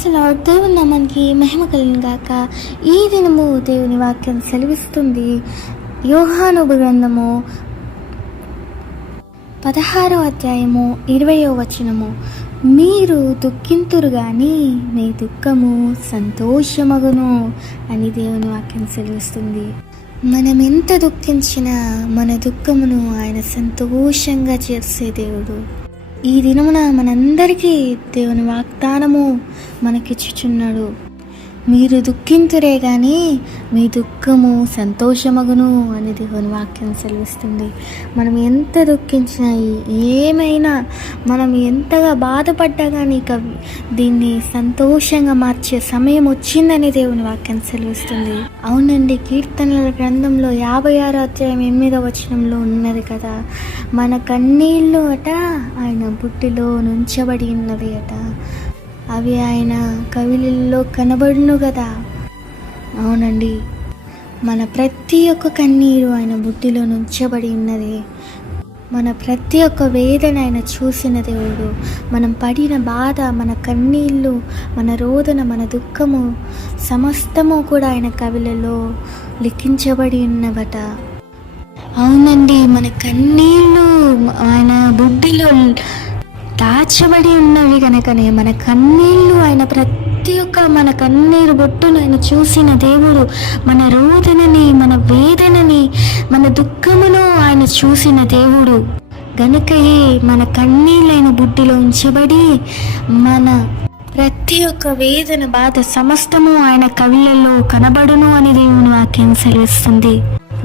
Praise lord. దేవుని నామానికి మహిమ కలిగిన గాక. ఈ దినము దేవుని వాక్యం సెలవిస్తుంది. యోహాను గ్రంథము 16వ అధ్యాయము 20వ వచనము, మీరు దుఃఖింతురు గాని మీ దుఃఖము సంతోషమగును అని దేవుని వాక్యం సెలవిస్తుంది. మనం ఎంత దుఃఖించినా మన దుఃఖమును ఆయన సంతోషంగా చేసే దేవుడు. ఈ దినమున మనందరికీ దేవుని వాగ్దానము మనకిచ్చుచున్నాడు. మీరు దుఃఖింతురే కానీ మీ దుఃఖము సంతోషమగును అని దేవుని వాక్యం సెలవిస్తుంది. మనం ఎంత దుఃఖించినా, ఏమైనా, మనం ఎంతగా బాధపడ్డా కానీ దీన్ని సంతోషంగా మార్చే సమయం వచ్చిందని దేవుని వాక్యం సెలవిస్తుంది. అవునండి, కీర్తనల గ్రంథంలో 56వ అధ్యాయం 8వ వచనంలో ఉన్నది కదా, మన కన్నీళ్ళు అట ఆయన బుట్టిలో నుంచబడి ఉన్నవి అట, అవి ఆయన కవిలిల్లో కనబడును కదా. అవునండి, మన ప్రతి ఒక్క కన్నీరు ఆయన బుట్టిలో నుంచబడి ఉన్నది. మన ప్రతి ఒక్క వేదన ఆయన చూసిన దేవుడు. మనం పడిన బాధ, మన కన్నీళ్ళు, మన రోదన, మన దుఃఖము సమస్తము కూడా ఆయన కవిలలో లిఖించబడి ఉన్నవట. అవునండి, మన కన్నీళ్ళు ఆయన బుడ్డిలో దాచబడి ఉన్నవి కనుకనే మన కన్నీళ్ళు ఆయన ప్రతి ఒక్క మన కన్నీరు బొట్టును ఆయన చూసిన దేవుడు. మన రోదనని, మన వేదనని, మన దుఃఖమును ఆయన చూసిన దేవుడు గనుకయే మన కన్నీళ్ళైన బుడ్డిలో ఉంచబడి మన ప్రతి ఒక్క వేదన, బాధ సమస్తము ఆయన కవిళ్ళలో కనబడును అని దేవుని వాక్యం సెలవిస్తుంది.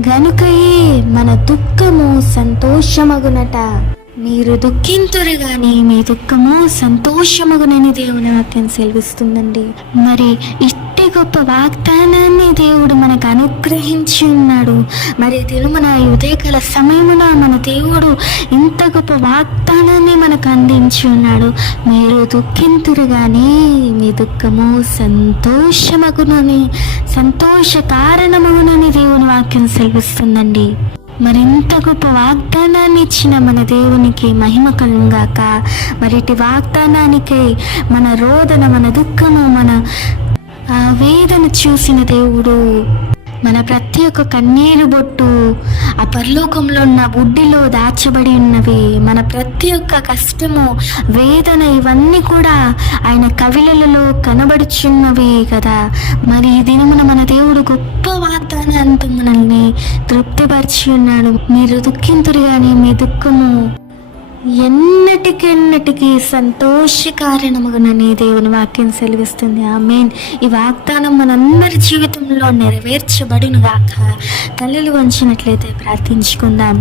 గనుకయే మన దుఃఖము సంతోషమగునట. మీరు దుఃఖింతురు గాని మీ దుఃఖము సంతోషమగునని దేవుని వాక్యం సెలవిస్తుందండి. మరి ఇట్టి గొప్ప వాగ్దానాన్ని దేవుడు మనకు అనుగ్రహించి ఉన్నాడు. మరి తిరుమల ఉదయకాల సమయమున మన దేవుడు ఇంత గొప్ప వాగ్దానాన్ని మనకు అందించి ఉన్నాడు. మీరు దుఃఖింతురు గాని మీ దుఃఖము సంతోషమగునని, సంతోష కారణమగునని దేవుని వాక్యం సెలవిస్తుందండి. మరింత గొప్ప వాగ్దానాన్ని ఇచ్చిన మన దేవునికి మహిమ కలుగాక. మరి ఇటు వాగ్దానానికై మన రోదన, మన దుఃఖము, మన వేదన చూసిన దేవుడు మన ప్రతి ఒక్క కన్నీరు బొట్టు ఆ పరలోకంలో ఉన్న బుడ్డిలో దాచబడి ఉన్నవి. మన ప్రతి ఒక్క కష్టము, వేదన ఇవన్నీ కూడా ఆయన కవిలలో కనబడుచున్నవి కదా. మరి ఈ దినమున మన దేవుడు గొప్ప వాగ్దానంతో మనల్ని తృప్తిపరిచి ఉన్నాడు. మీరు దుఃఖింతురు కానీ మీ దుఃఖము ఎన్నటికెన్నటికి సంతోషకారణముగానని దేవుని వాక్యం సెలవిస్తుంది. ఆమేన్. ఈ వాగ్దానం మనందరి జీవితంలో నెరవేర్చబడును గాక. తలలు వంచినట్లయితే ప్రార్థించుకుందాం.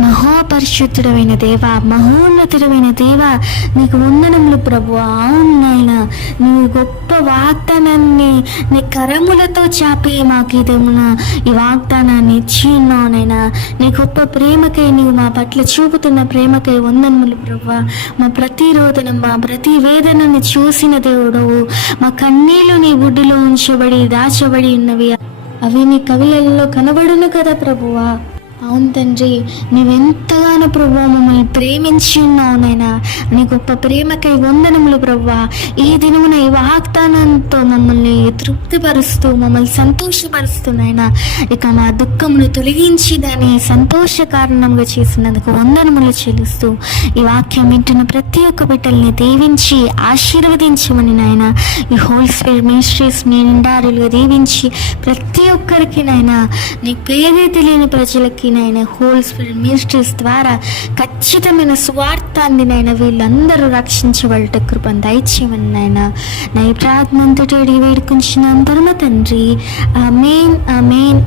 మహాపరిశుద్ధుడమైన దేవా, మహోన్నతుడమైన దేవా, నీకు వందనములు ప్రభువా. అవును నాయన, నువ్వు గొప్ప వాగ్దానాన్ని నీ కరములతో చాపి మాకు ఈ వాగ్దానాన్ని ఇచ్చి ఉన్నావు నాయన. నీ గొప్ప ప్రేమకై, నీవు మా పట్ల చూపుతున్న ప్రేమకై వందనములు ప్రభువా. మా ప్రతి రోదన, మా ప్రతి వేదనని చూసిన దేవుడవు. మా కన్నీళ్లు నీ బుడ్డిలో ఉంచబడి దాచబడి ఉన్నవి, అవి నీ కవిలలో కనబడును కదా ప్రభువా. అవును తండ్రి, నీవెంతగానో ప్రభువా మమ్మల్ని ప్రేమించి ఉన్నావు నాయనా. నీ గొప్ప ప్రేమకై వందనములు ప్రభువా. ఈ దినమున ఈ వాగ్దానంతో మమ్మల్ని తృప్తిపరుస్తూ, మమ్మల్ని సంతోషపరుస్తూ నాయనా, ఇక మా దుఃఖమును తొలగించి దాన్ని సంతోష కారణంగా చేసినందుకు వందనములు చెల్లిస్తూ ఈ వాక్యం వింటున్న ప్రతి ఒక్క బిడ్డల్ని దీవించి ఆశీర్వదించమని నాయన, ఈ హోల్ స్పిరిట్ మినిస్ట్రీస్ నీ నిండారులుగా దీవించి ప్రతి ఒక్కరికి నాయనా, నీ పేరే తెలియని ప్రజలకి నాయన హోల్ స్పిరిట్ మినిస్ట్రీస్ ద్వారా ఖచ్చితమైన స్వార్థాన్ని నాయన వీళ్ళందరూ రక్షించబడట కృపను దయచేయమని నాయన. నా ఈ ప్రార్థనంతటి వేడుకుంటున్నాం పరమ తండ్రి. ఆమేన్, ఆమేన్,